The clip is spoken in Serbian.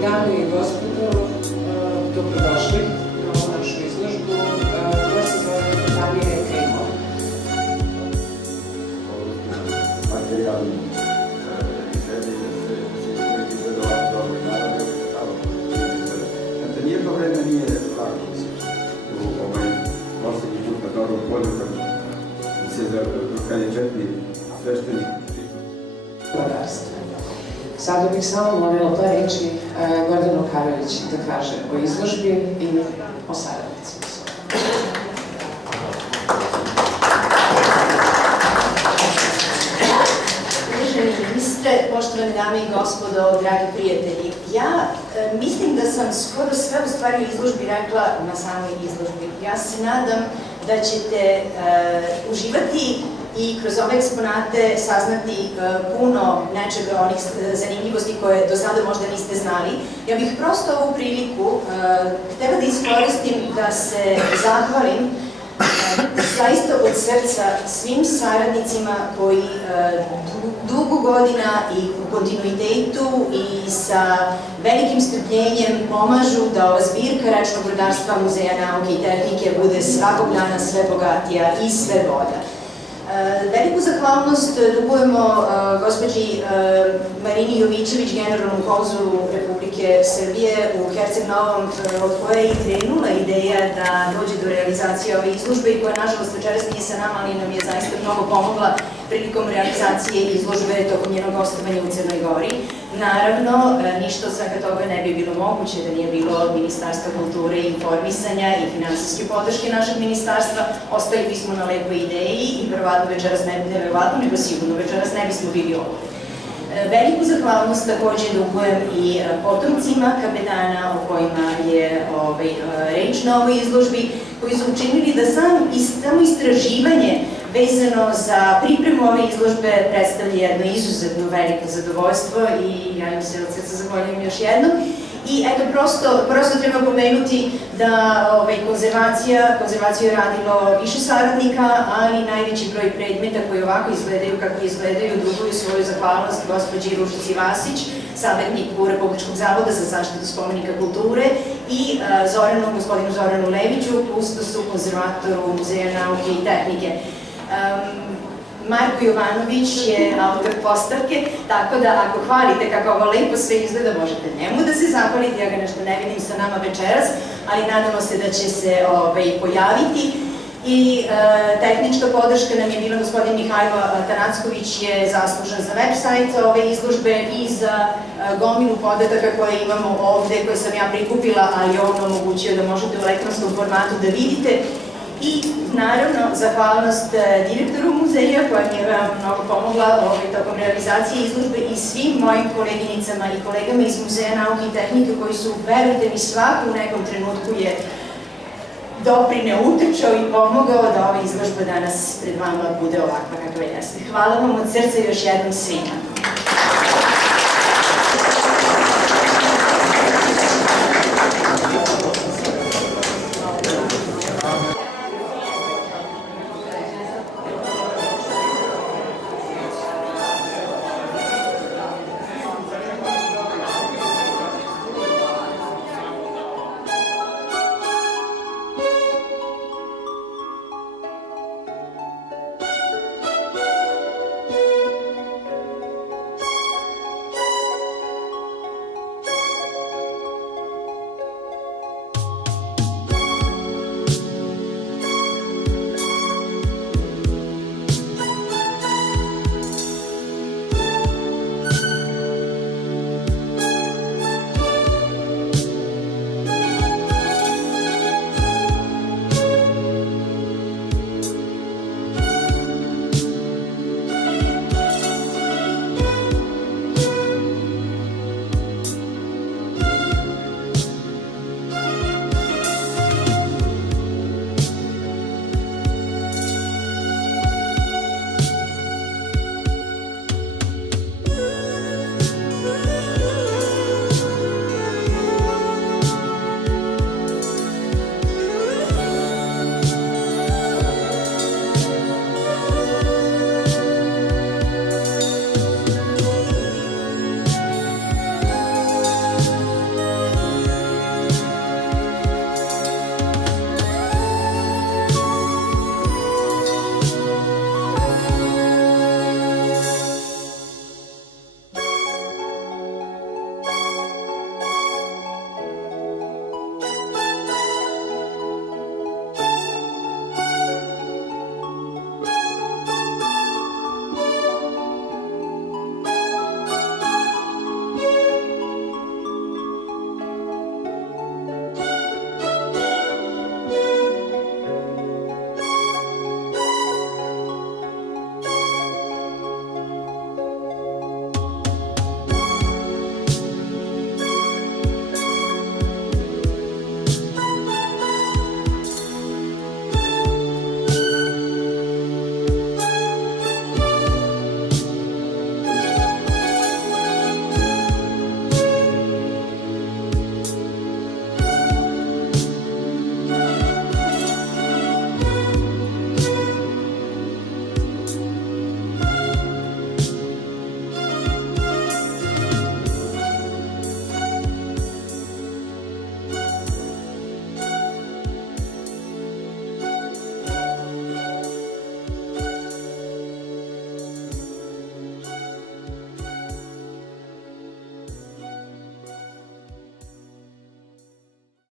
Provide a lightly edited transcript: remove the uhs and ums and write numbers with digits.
Dame i gospodo, dobrodošli na ovu našu izložbu koja se zove Fotografija i kremor. Materijalni izgledi da se uvijek izgleda ovako dobro i naravno je uvijek stalo. Znate, nije to vreme, nije lako u poslednji put na Novom polju kad je četiri sveštenik. Sada bih samo molila par reči Gordanu Karović da kaže o izložbi i o saradnicima. Uvaženi ministre, poštovane dame i gospodo, dragi prijatelji, ja mislim da sam skoro sve u stvari u izložbi rekla na samoj izložbi. Ja se nadam da ćete uživati i kroz ove eksponate saznati puno nečega, onih zanimljivosti koje do sada možda niste znali. Ja bih prosto ovu priliku htela da iskoristim da se zahvalim zaista od srca svim saradnicima koji dugo godina i u kontinuitetu i sa velikim strpljenjem pomažu da ova zbirka rečnog brodarstva Muzeja nauke i tehnike bude svakog dana sve bogatija i sve bolja. Veliku zahvalnost dugujemo gospođi Marini Jovićević, generalnom konzulu Republike Srbije u Herceg-Novom, od koje je i krenula ideja da dođe do realizacije ove izložbe i koja, nažalost, večeras nije sa nama, ali nam je zaista mnogo pomogla prilikom realizacije izložbe tokom njenog gostovanja u Crnoj Gori. Naravno, ništa od svega toga ne bi bilo moguće da nije bilo Ministarstva kulture i informisanja i finansijske podrške našeg ministarstva. Ostali bismo na lepoj ideji i verovatno večeras nego sigurno večeras ne bismo bili ovdje. Veliku zahvalnost takođe dugujem i potomcima kapetana o kojima je reč na ovoj izložbi, koji su učinili da samo istraživanje vezano za pripremu ove izložbe predstavlja jedno izuzetno veliko zadovoljstvo i ja im se od srca zahvaljujem još jednom. I eto, prosto treba pomenuti da konzervaciju je radilo više saradnika, ali najveći broj predmeta koji ovako izgledaju kako izgledaju duguju svoju zahvalnost gospođi Ružici Vasić, savetniku Republičkog zavoda za zaštitu spomenika kulture i gospodinu Zoranu Leviću, kustosu, konzervatoru Muzeja nauke i tehnike. Marko Jovanović je autor postavke, tako da ako hvalite kako ovo lepo sve izgleda, možete njemu da se zahvalite, ja ga nešto ne vidim sa nama večeras, ali nadamo se da će se pojaviti. I tehnička podrška nam je bila gospodin Mihajlo Tanacković, je zaslužan za web sajt ove izložbe i za gomilu podataka koje imamo ovde, koje sam ja prikupila, ali on omogućio da možete u elektronskom formatu da vidite. I naravno, zahvalnost direktoru muzeja koja mi je veoma mnogo pomogla tokom realizacije izložbe i svim mojim koleginicama i kolegama iz Muzeja nauke i tehnike koji su, verujte mi, svako u nekom trenutku je doprineo, utrčao i pomogao da ova izložba danas pred vama bude ovakva kakva jeste. Hvala vam od srca još jednom svima.